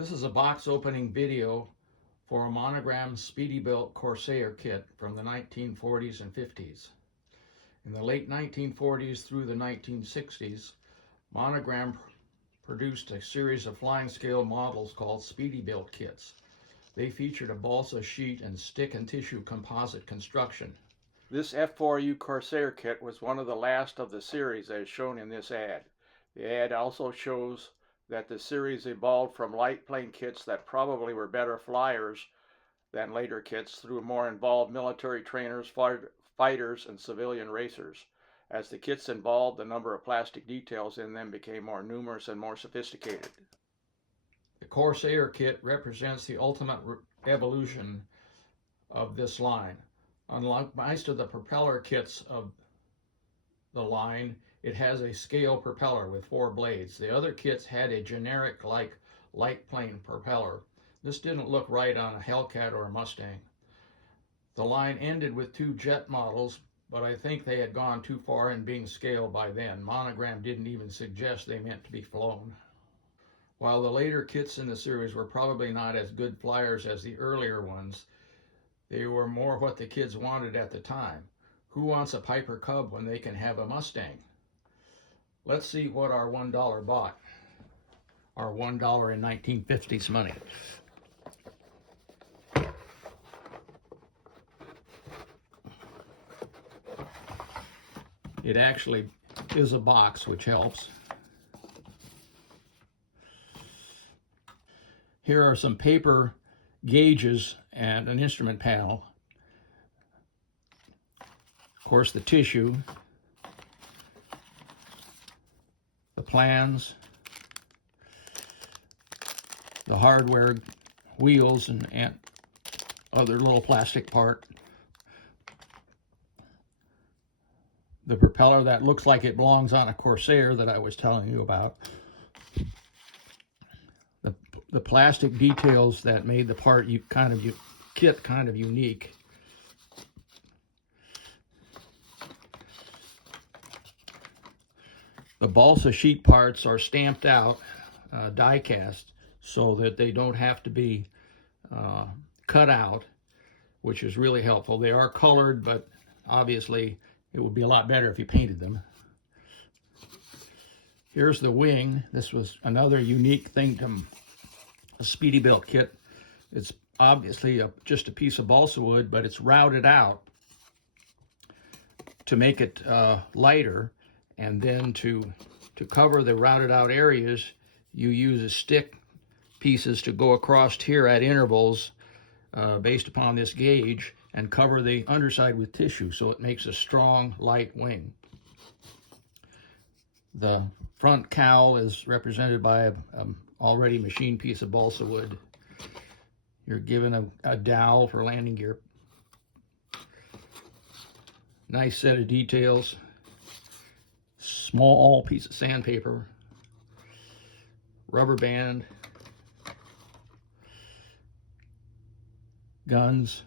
This is a box opening video for a Monogram Speedee Bilt Corsair kit from the 1940s and 50s. In the late 1940s through the 1960s, Monogram produced a series of flying scale models called Speedee Bilt kits. They featured a balsa sheet and stick and tissue composite construction. This F4U Corsair kit was one of the last of the series as shown in this ad. The ad also shows that the series evolved from light plane kits that probably were better flyers than later kits through more involved military trainers, fighters, and civilian racers. As the kits evolved, the number of plastic details in them became more numerous and more sophisticated. The Corsair kit represents the ultimate evolution of this line. Unlike most of the propeller kits of the line, it has a scale propeller with 4 blades. The other kits had a generic light plane propeller. This didn't look right on a Hellcat or a Mustang. The line ended with 2 jet models, but I think they had gone too far in being scaled by then. Monogram didn't even suggest they meant to be flown. While the later kits in the series were probably not as good flyers as the earlier ones, they were more what the kids wanted at the time. Who wants a Piper Cub when they can have a Mustang? Let's see what our $1 bought. Our $1 in 1950s money. It actually is a box, which helps. Here are some paper gauges and an instrument panel. Of course, the tissue, the plans, the hardware, wheels, and other little plastic part. The propeller that looks like it belongs on a Corsair that I was telling you about. The plastic details that made the part kit kind of unique. The balsa sheet parts are stamped out, die cast, so that they don't have to be cut out, which is really helpful. They are colored, but obviously it would be a lot better if you painted them. Here's the wing. This was another unique thing to a Speedee Bilt kit. It's obviously just a piece of balsa wood, but it's routed out to make it lighter, and then to cover the routed out areas, you use a stick pieces to go across here at intervals based upon this gauge, and cover the underside with tissue, so it makes a strong, light wing. The front cowl is represented by a already machined piece of balsa wood. You're given a dowel for landing gear. Nice set of details. Small piece of sandpaper. Rubber band. Guns.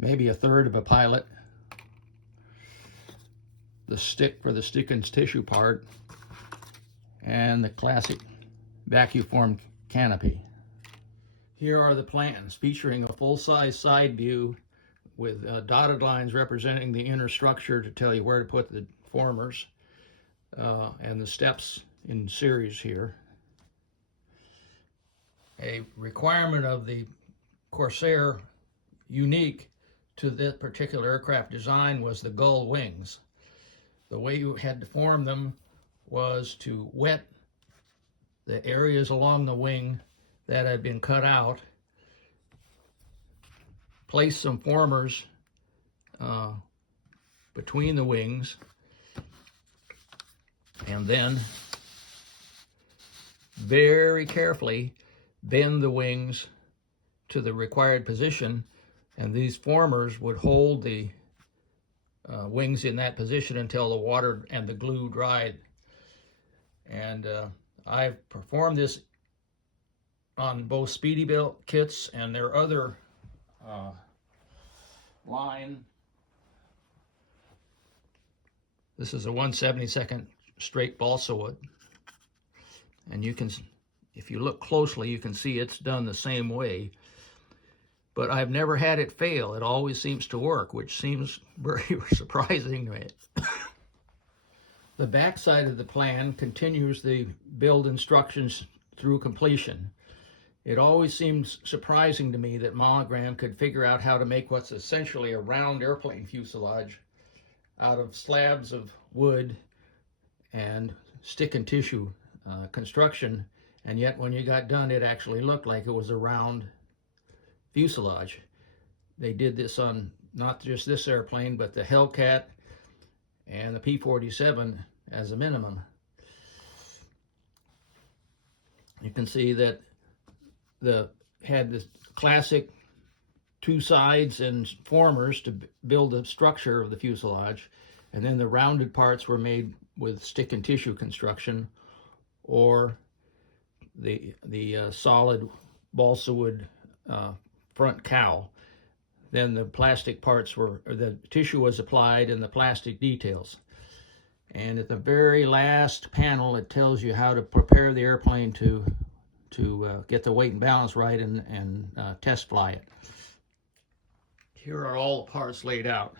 Maybe a third of a pilot. The stick for the stick and tissue part, and the classic vacuum formed canopy. Here are the plans, featuring a full-size side view with dotted lines representing the inner structure to tell you where to put the formers, and the steps in series here. A requirement of the Corsair unique to this particular aircraft design was the gull wings. The way you had to form them was to wet the areas along the wing that had been cut out, place some formers between the wings, and then very carefully bend the wings to the required position, and these formers would hold the wings in that position until the water and the glue dried. And I've performed this on both Speedee Bilt kits and their other line. This is a 1/72 straight balsa wood. And you can, if you look closely, you can see it's done the same way. But I've never had it fail. It always seems to work, which seems very surprising to me. The back side of the plan continues the build instructions through completion. It always seems surprising to me that Monogram could figure out how to make what's essentially a round airplane fuselage out of slabs of wood and stick and tissue construction, and yet when you got done it actually looked like it was a round fuselage. They did this on not just this airplane, but the Hellcat and the P-47 as a minimum. You can see that had the classic two sides and formers to build the structure of the fuselage, and then the rounded parts were made with stick and tissue construction, or the solid balsa wood front cowl. Then the plastic parts were, or the tissue was applied and the plastic details. And at the very last panel, it tells you how to prepare the airplane to get the weight and balance right and test fly it. Here are all the parts laid out.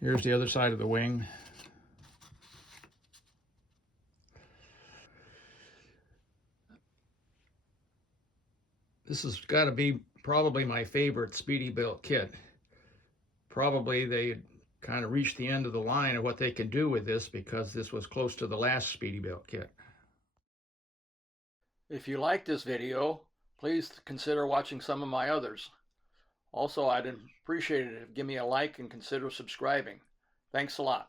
Here's the other side of the wing. This has got to be probably my favorite Speedee Bilt kit. Probably they kind of reached the end of the line of what they could do with this, because this was close to the last Speedee Bilt kit. If you like this video, please consider watching some of my others. Also, I'd appreciate it if you give me a like and consider subscribing. Thanks a lot.